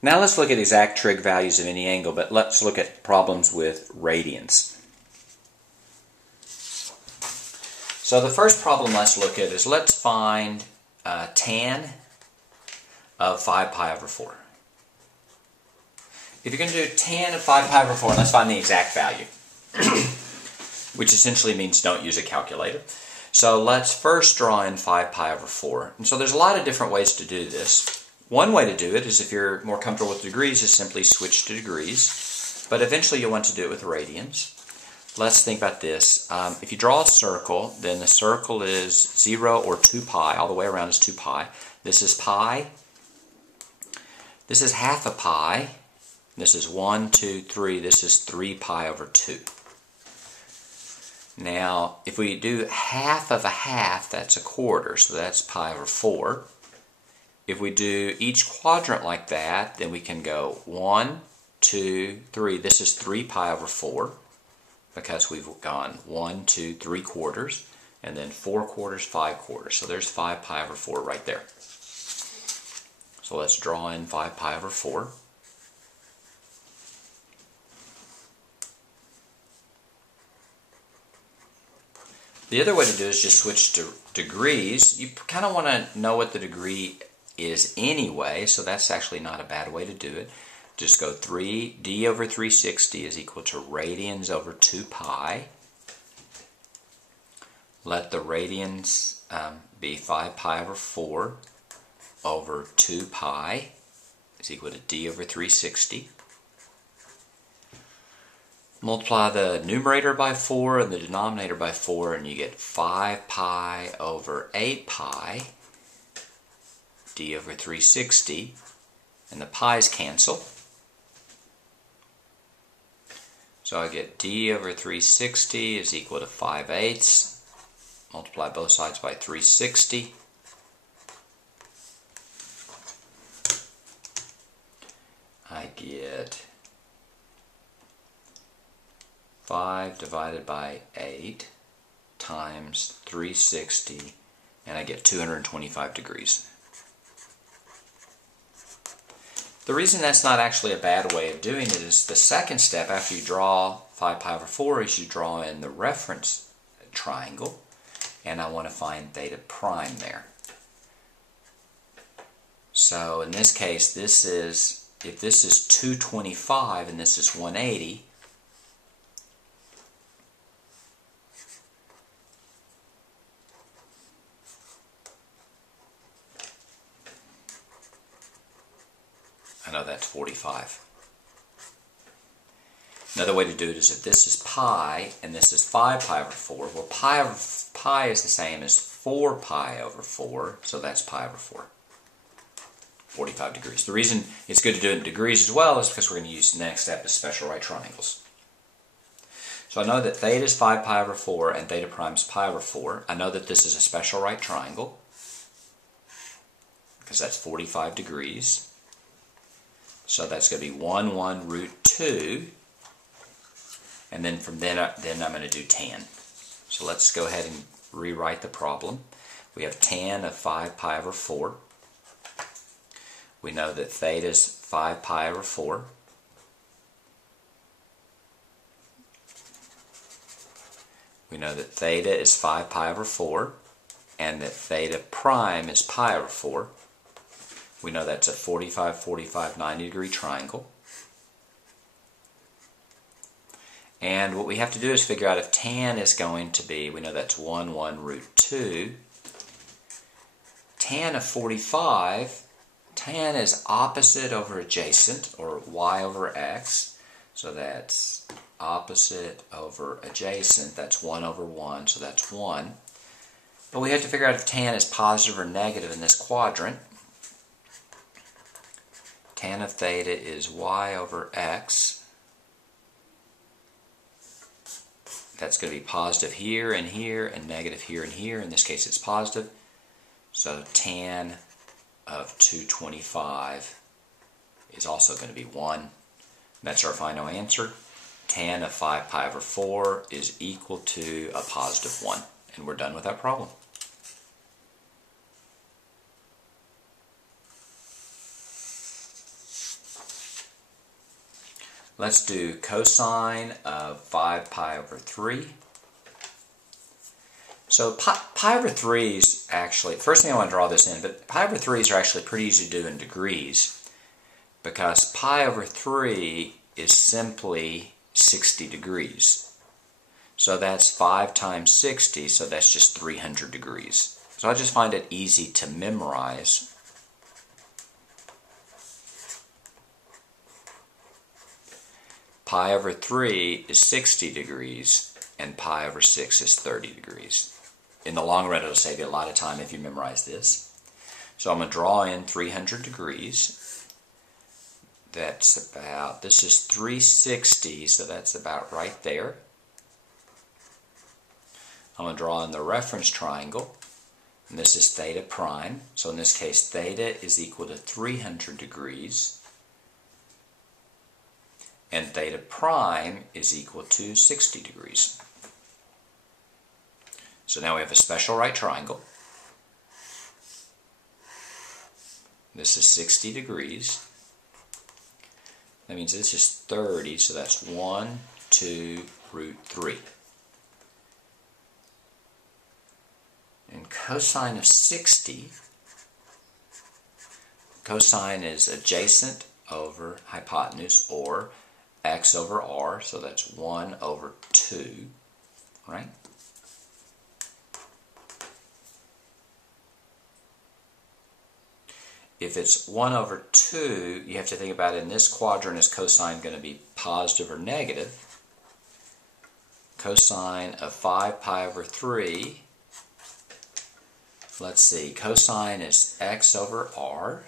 Now let's look at exact trig values of any angle, but let's look at problems with radians. So the first problem let's look at is let's find tan of 5 pi over 4. If you're going to do tan of 5 pi over 4, let's find the exact value, which essentially means don't use a calculator. So let's first draw in 5 pi over 4. And so there's a lot of different ways to do this. One way to do it is, if you're more comfortable with degrees, is simply switch to degrees. But eventually you'll want to do it with radians. Let's think about this. If you draw a circle, then the circle is 0 or 2 pi. All the way around is 2 pi. This is pi. This is half a pi. This is 1, 2, 3. This is 3 pi over 2. Now, if we do half of a half, that's a quarter. So that's pi over 4. If we do each quadrant like that, then we can go 1, 2, 3. This is 3 pi over 4. Because we've gone 1, 2, 3 quarters, and then 4 quarters, 5 quarters. So there's 5 pi over 4 right there. So let's draw in 5 pi over 4. The other way to do it is just switch to degrees. You kind of want to know what the degree is anyway, so that's actually not a bad way to do it. Just go d over 360 is equal to radians over 2 pi. Let the radians be 5 pi over 4 over 2 pi is equal to d over 360. Multiply the numerator by 4 and the denominator by 4, and you get 5 pi over 8 pi d over 360, and the pi's cancel. So I get d over 360 is equal to 5/8. Multiply both sides by 360. I get 5 divided by 8 times 360, and I get 225 degrees. The reason that's not actually a bad way of doing it is the second step after you draw 5 pi over 4 is you draw in the reference triangle, and I want to find theta prime there. So in this case, if this is 225 and this is 180, I know that's 45. Another way to do it is if this is pi and this is 5 pi over 4, well, pi is the same as 4 pi over 4, so that's pi over 4. 45 degrees. The reason it's good to do it in degrees as well is because we're going to use the next step as special right triangles. So I know that theta is 5 pi over 4 and theta prime is pi over 4. I know that this is a special right triangle because that's 45 degrees. So that's going to be 1, 1, root 2. And then from then I'm going to do tan. So let's go ahead and rewrite the problem. We have tan of 5 pi over 4. We know that theta is 5 pi over 4. We know that theta is 5 pi over 4, and that theta prime is pi over 4. We know that's a 45, 45, 90 degree triangle. And what we have to do is figure out if tan is going to be, we know that's 1, 1, root 2. Tan of 45, tan is opposite over adjacent, or y over x. So that's opposite over adjacent. That's 1 over 1, so that's 1. But we have to figure out if tan is positive or negative in this quadrant. Tan of theta is y over x. That's going to be positive here and negative here and here. In this case it's positive. So tan of 225 is also going to be 1. That's our final answer. Tan of 5 pi over 4 is equal to a positive 1. And we're done with that problem. Let's do cosine of 5 pi over 3. So pi over 3's actually, first thing I want to draw this in, but pi over 3's are actually pretty easy to do in degrees, because pi over 3 is simply 60 degrees. So that's 5 times 60, so that's just 300 degrees. So I just find it easy to memorize. Pi over 3 is 60 degrees, and pi over 6 is 30 degrees. In the long run, it'll save you a lot of time if you memorize this. So I'm going to draw in 300 degrees. That's about, this is 360, so that's about right there. I'm going to draw in the reference triangle, and this is theta prime. So in this case, theta is equal to 300 degrees, and theta prime is equal to 60 degrees. So now we have a special right triangle. This is 60 degrees. That means this is 30, so that's 1, 2, root 3. And cosine of 60, cosine is adjacent over hypotenuse, or x over r, so that's 1 over 2, right? If it's 1 over 2, you have to think about it in this quadrant, is cosine going to be positive or negative? Cosine of 5 pi over 3, let's see, cosine is x over r.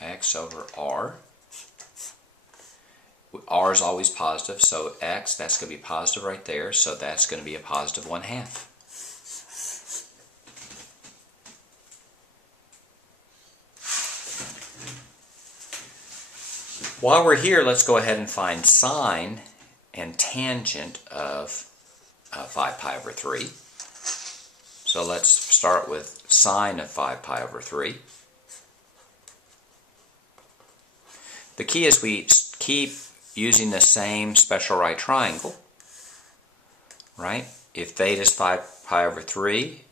X over r. R is always positive, so x, that's going to be positive right there, so that's going to be a positive 1/2. While we're here, let's go ahead and find sine and tangent of 5 pi over 3. So let's start with sine of 5 pi over 3. The key is we keep using the same special right triangle, right? If theta is 5 pi over 3,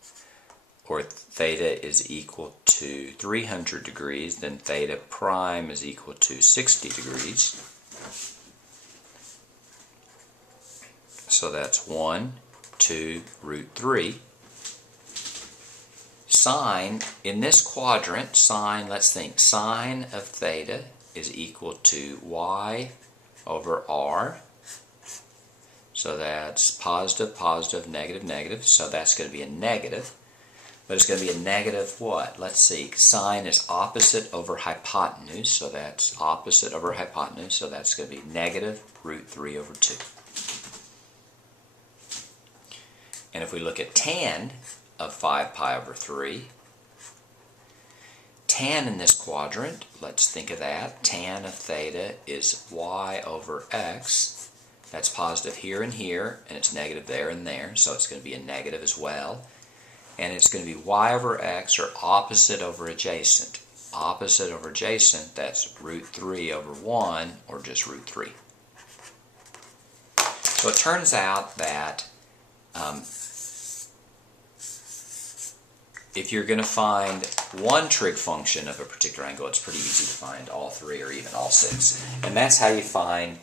or theta is equal to 300 degrees, then theta prime is equal to 60 degrees. So that's 1, 2, root 3. Sine, in this quadrant, sine, let's think, sine of theta is equal to y over r. So that's positive, positive, negative, negative. So that's going to be a negative. But it's going to be a negative what? Let's see. Sine is opposite over hypotenuse. So that's opposite over hypotenuse. So that's going to be negative root 3 over 2. And if we look at tan of 5 pi over 3, tan in this quadrant, let's think of that. Tan of theta is y over x. That's positive here and here, and it's negative there and there, so it's going to be a negative as well. And it's going to be y over x, or opposite over adjacent. Opposite over adjacent, that's root 3 over 1, or just root 3. So it turns out that if you're going to find one trig function of a particular angle, it's pretty easy to find all 3 or even all 6. And that's how you find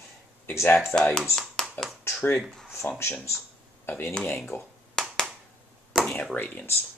exact values of trig functions of any angle when you have radians.